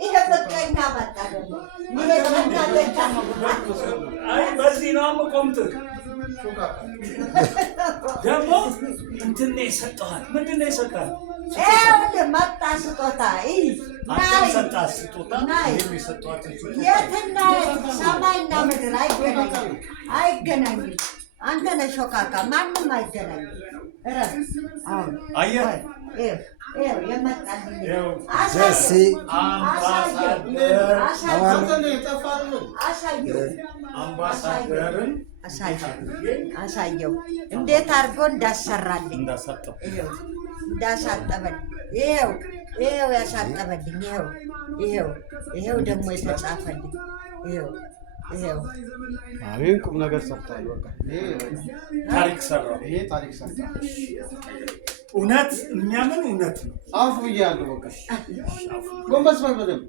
ይሄ በቃኛ መጣ ደግሞ አይ በዚህ ነው የምቆምጥ ደግሞ እንትን ነው የሰጠኋት ምንድን ነው የሰጠኋት መጣ ስጦታ አንተም ሰጣት ስጦታ ይሄም የሰጠኋት የትና ሰማይና ምድር አይገናኝም አንተ ነህ ሾካካ ማንም አይገናኝም አየህ የመጣልኝ አምባሳደርን አሳየው እንዴት አድርጎ እንዳሰራልኝ እንዳሳጠበልኝ ይኸው ያሳጠበልኝ ይኸው ደግሞ የተጻፈልኝ ይኸው አሜን ቁም ነገር ሰርቷል በቃ ታሪክ ሰራው ይሄ ታሪክ ሰርቷል እውነት የሚያምን እውነት ነው አፉ ይያሉ በቃ ጎንበስ በልበለም